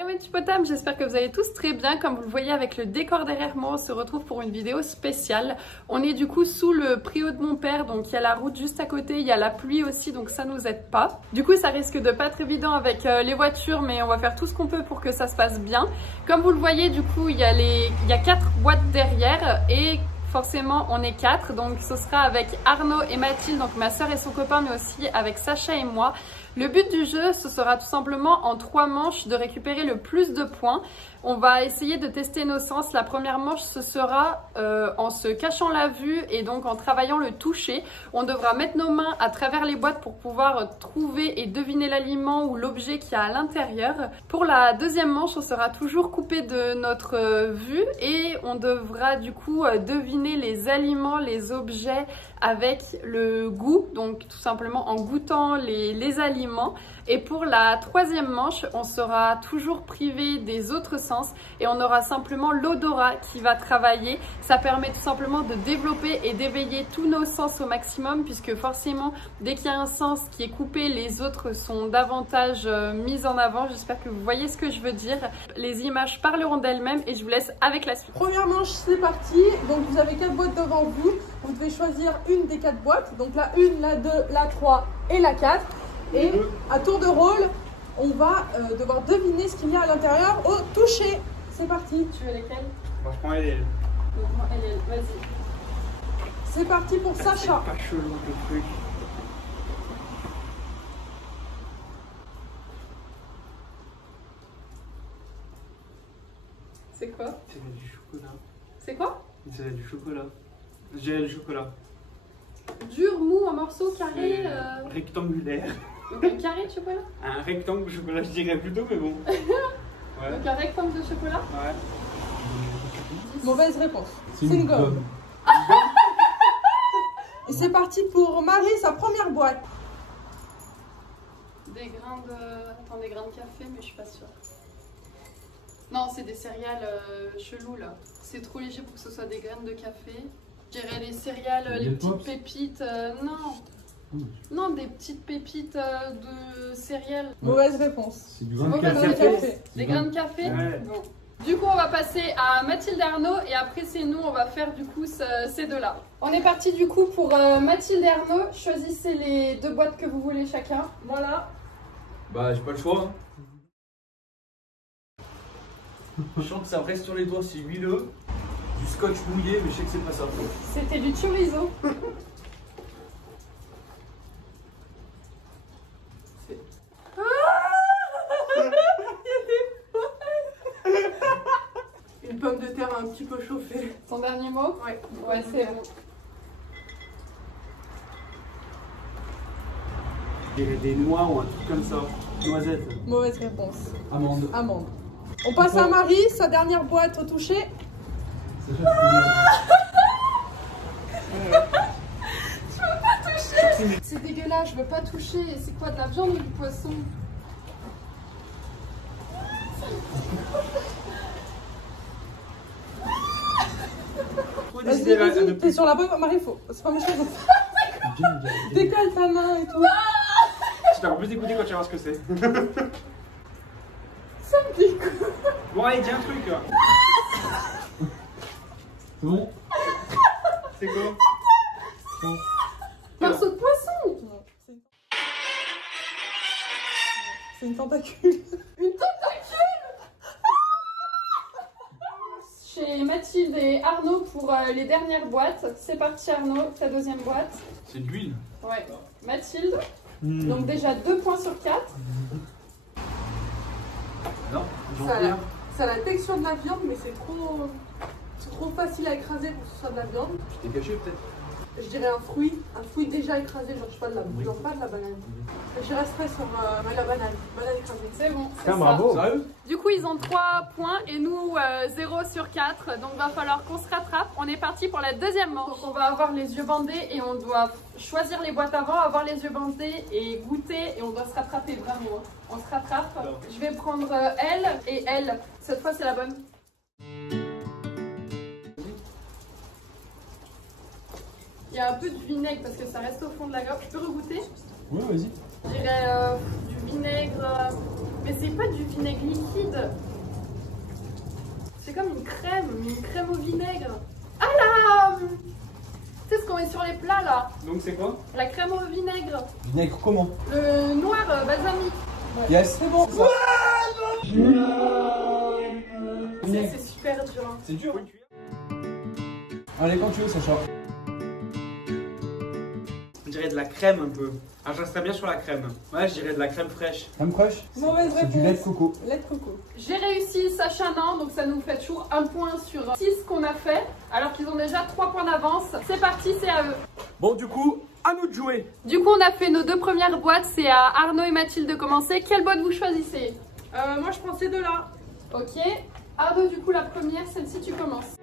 Hello mes petits potames, j'espère que vous allez tous très bien. Comme vous le voyez avec le décor derrière moi, on se retrouve pour une vidéo spéciale. On est du coup sous le Priaulx de mon père, donc il y a la route juste à côté, il y a la pluie aussi, donc ça nous aide pas. Du coup ça risque de pas être évident avec les voitures, mais on va faire tout ce qu'on peut pour que ça se passe bien. Comme vous le voyez, du coup il y a 4 boîtes derrière et forcément on est 4, donc ce sera avec Arnaud et Mathilde, donc ma soeur et son copain, mais aussi avec Sacha et moi. Le but du jeu, ce sera tout simplement en 3 manches de récupérer le plus de points. On va essayer de tester nos sens. La première manche, ce sera en se cachant la vue et donc en travaillant le toucher. On devra mettre nos mains à travers les boîtes pour pouvoir trouver et deviner l'aliment ou l'objet qu'il y a à l'intérieur. Pour la deuxième manche, on sera toujours coupé de notre vue et on devra du coup deviner les aliments, les objets avec le goût, donc tout simplement en goûtant les aliments. Et pour la troisième manche, on sera toujours privé des autres sens et on aura simplement l'odorat qui va travailler. Ça permet tout simplement de développer et d'éveiller tous nos sens au maximum, puisque forcément dès qu'il y a un sens qui est coupé, les autres sont davantage mis en avant. J'espère que vous voyez ce que je veux dire. Les images parleront d'elles-mêmes et je vous laisse avec la suite. Première manche, c'est parti. Donc vous avez 4 boîtes devant vous. Vous devez choisir une des 4 boîtes. Donc la 1, la 2, la 3 et la 4. Et à tour de rôle, on va devoir deviner ce qu'il y a à l'intérieur au toucher. C'est parti. Tu veux lesquelles? Moi je prends LL. Vas-y. C'est parti pour Sacha. C'est pas chelou le truc. C'est quoi? C'est du chocolat. C'est quoi? C'est du chocolat. J'ai du chocolat. Dur, mou, en morceaux, carré. Rectangulaire. Donc un carré de chocolat? Un rectangle de chocolat, je dirais plutôt, mais bon. Ouais. Donc un rectangle de chocolat? Ouais. Mauvaise réponse. C'est une gomme. Et c'est parti pour Marie, sa première boîte. Des grains de... Attends, des grains de café, mais je suis pas sûre. Non, c'est des céréales chelous là. C'est trop léger pour que ce soit des graines de café. Je dirais les céréales, les petites pépites. Non. Non, des petites pépites de céréales. Mauvaise réponse. C'est du grain de Mauvaise café. réponse. Des grains de café? Ouais. Bon. Du coup, on va passer à Mathilde et Arnaud et après c'est nous, on va faire du coup ces deux-là. On est parti du coup pour Mathilde et Arnaud. Choisissez les 2 boîtes que vous voulez chacun. Voilà. Bah, j'ai pas le choix. Je sens que ça me reste sur les doigts, c'est huileux. Du scotch mouillé, mais je sais que c'est pas ça. C'était du chorizo. Une pomme de terre un petit peu chauffée. Ton dernier mot? Ouais. Ouais, c'est bon. Des noix ou un truc comme ça. Noisette. Mauvaise réponse. Amande. Amande. On passe à Marie, sa dernière boîte au toucher. C'est dégueulasse, je veux pas toucher. C'est quoi, de la viande ou du poisson? Vas-y, vas-y, t'es sur la bonne. Marie, faut. C'est pas méchant. Décale ta main et tout. Je t'ai en plus dégoûté quand tu vas voir ce que c'est. Ça me dégoûte. Bon, allez, dis un truc. C'est bon? C'est quoi? Morceau de poisson. Non, c'est une tentacule. Une tentacule. Chez Mathilde et Arnaud pour les dernières boîtes. C'est parti Arnaud, ta deuxième boîte. C'est de l'huile. Ouais. Mathilde. Donc déjà 2 points sur 4. Non, j'en Ça a, fais la, un. ça a la texture de la viande, mais c'est trop facile à écraser pour que ce soit de la viande. Je t'ai caché peut-être. Je dirais un fruit déjà écrasé, genre je sais pas de la, genre pas de la banane. Je resterai sur la banane écrasée. C'est bon, c'est Ah, ça. bravo. Sérieux? Du coup, ils ont 3 points et nous 0 sur 4. Donc, va falloir qu'on se rattrape. On est parti pour la deuxième manche. Donc, on va avoir les yeux bandés et on doit choisir les boîtes avant, avoir les yeux bandés et goûter. Et on doit se rattraper vraiment. Hein. On se rattrape. Je vais prendre elle et elle. Cette fois, c'est la bonne. Il y a un peu de vinaigre parce que ça reste au fond de la gorge. Je peux regoûter? Oui, vas-y. Je dirais du vinaigre, mais c'est pas du vinaigre liquide. C'est comme une crème au vinaigre. Ah là, c'est ce qu'on met sur les plats là. Donc c'est quoi? La crème au vinaigre. Vinaigre comment? Le noir balsamique. Yes, c'est bon. C'est super dur. Hein. C'est dur. Allez, quand tu veux, Sacha. On dirait de la crème un peu. Ah, je resterais bien sur la crème. Ouais, je dirais de la crème fraîche. Crème fraîche? Mauvaise C'est réponse. du lait de coco. Lait de coco. J'ai réussi, Sacha non, donc ça nous fait toujours un point sur 6 qu'on a fait, alors qu'ils ont déjà 3 points d'avance. C'est parti, c'est à eux. Bon, du coup, à nous de jouer. Du coup, on a fait nos 2 premières boîtes, c'est à Arnaud et Mathilde de commencer. Quelle boîte vous choisissez? Moi je prends ces deux-là. Ok. Arnaud, du coup, la première, celle-ci, tu commences.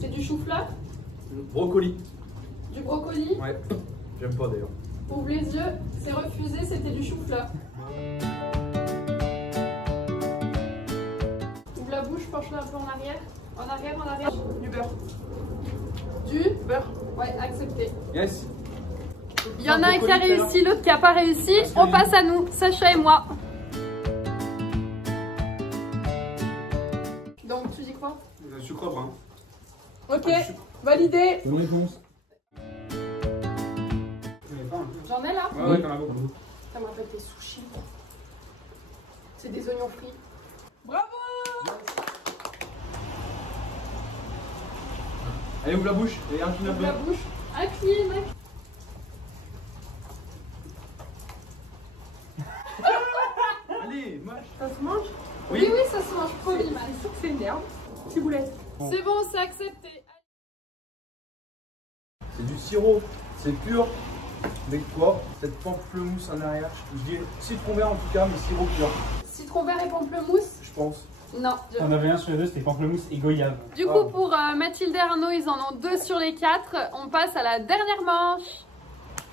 C'est du chou-fleur, Brocoli. du brocoli. Ouais, j'aime pas d'ailleurs. Ouvre les yeux, c'est refusé, c'était du chou-fleur. Ouvre la bouche, penche-la un peu en arrière. En arrière, en arrière. Du beurre. Du beurre. Ouais, accepté. Yes. Il y en a un qui a réussi, l'autre qui n'a pas réussi. On passe à nous, Sacha et moi. Donc, tu dis quoi? Le sucre brun. Ok, validé. Bonne réponse. J'en ai là? Ouais, t'en as beaucoup. Ça me rappelle des sushis. C'est des oignons frits. Bravo. Allez, ouvre la bouche et incline un Ouvre peu. la bouche. Incline, mec. Allez, mâche. Ça se mange? Oui, oui, ça se mange. Promis, man. C'est sûr que c'est une herbe. Petite boulette. C'est bon, c'est accepté. C'est du sirop, c'est pur. Avec quoi? Cette pamplemousse en arrière. Je dis citron vert en tout cas, mais sirop pur, Citron vert et pamplemousse? je pense. Non. On avait un sur les deux, c'était pamplemousse et goyave. Du coup, pour Mathilde et Arnaud, ils en ont 2 sur les 4. On passe à la dernière manche.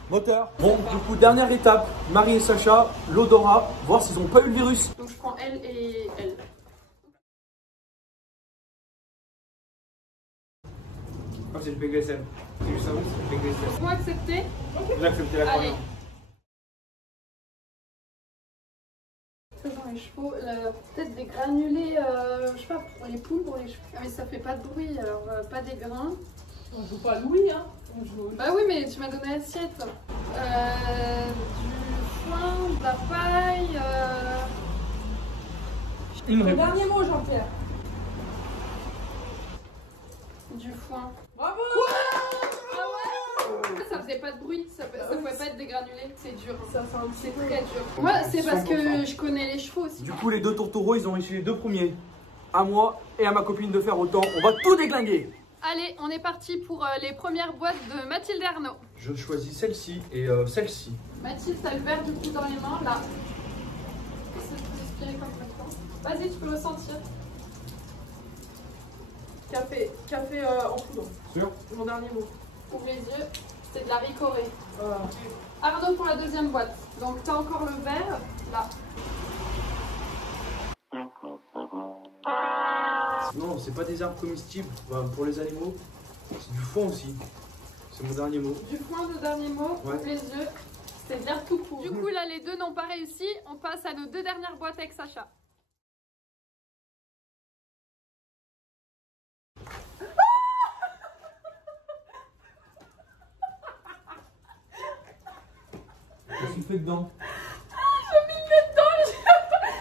Moteur. Bon, du coup, dernière étape. Marie et Sacha, l'odorat, voir s'ils n'ont pas eu le virus. Donc, je prends elle et elle. Oh, c'est le PGSM. C'est juste avant, c'est le PGSM. Vous acceptez? J'ai accepté la Allez. première. Dans les chevaux, peut-être des granulés, je sais pas, pour les poules, pour les chevaux. Ah, mais ça fait pas de bruit, alors pas des grains. On joue pas Louis, hein. On joue... Bah oui, mais tu m'as donné l'assiette. Du foin, de la paille. Une Le réponse. dernier mot, Jean-Pierre. Du foin. Bravo. Ah ouais? Ça faisait pas de bruit, ça pouvait pas être des granulés, c'est dur. Ça, C'est très dur. Moi, c'est parce que je connais les chevaux aussi. Du coup, les 2 tourtereaux, ils ont réussi les 2 premiers. À moi et à ma copine de faire autant. On va tout déglinguer. Allez, on est parti pour les premières boîtes de Mathilde et Arnaud. Je choisis celle-ci et celle-ci. Mathilde, t'as le verre du coup dans les mains, là. Essaye de respirer complètement. Vas-y, tu peux le sentir. Café en poudre. Sûr? Mon dernier mot. Ouvre les yeux, c'est de la ricorée. Arnaud pour la deuxième boîte. Donc t'as encore le verre, là. Non, c'est pas des arbres comestibles. Bah, pour les animaux, c'est du foin aussi. C'est mon dernier mot. Du foin de dernier mot, Ouais. ouvre les yeux, c'est de l'air tout court. Du coup là les deux n'ont pas réussi, on passe à nos 2 dernières boîtes avec Sacha. Qu'est-ce que tu fais dedans?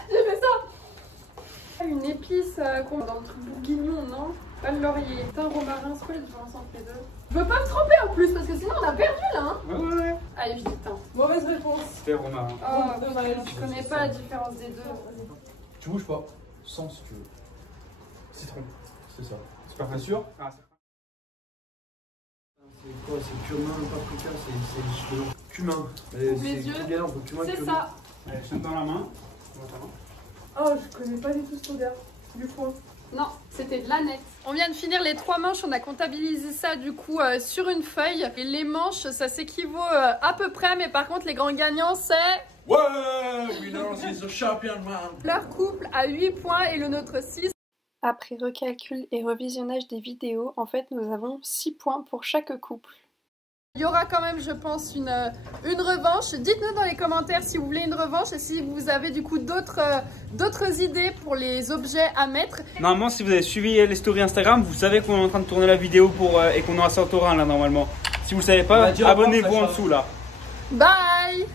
J'ai fait ça. Une épice qu'on dans le truc bourguignon, non? Pas le laurier. Putain, romarin, c'est quoi la différence entre les deux? Je veux pas me tromper en plus parce que sinon on a perdu là. Hein. Ouais. Allez, je dis teint. Mauvaise réponse. C'était romarin. Oh, dommage. je connais pas la différence des deux. Tu bouges pas. Sans si tu veux. Citron. C'est ça. C'est pas T'es sûr? Ah, C'est quoi? C'est cumin, paprika, c'est cumin. Ouvre les yeux. C'est bien entre cumin et C'est cumin. ça. allez, je donne dans la main. Oh, je connais pas du tout cette odeur. Du foin. Non, c'était de l'aneth. On vient de finir les 3 manches, on a comptabilisé ça du coup sur une feuille. Et les manches, ça s'équivaut à peu près, mais par contre les grands gagnants c'est... Ouais, winners is the champion man. Leur couple a 8 points et le nôtre 6. Après recalcul et revisionnage des vidéos, en fait nous avons 6 points pour chaque couple. Il y aura quand même, je pense, une revanche. Dites-nous dans les commentaires si vous voulez une revanche et si vous avez du coup d'autres idées pour les objets à mettre. Normalement, si vous avez suivi les stories Instagram, vous savez qu'on est en train de tourner la vidéo et qu'on aura ça au Taurin là normalement. Si vous ne savez pas, abonnez-vous en dessous là. Bye!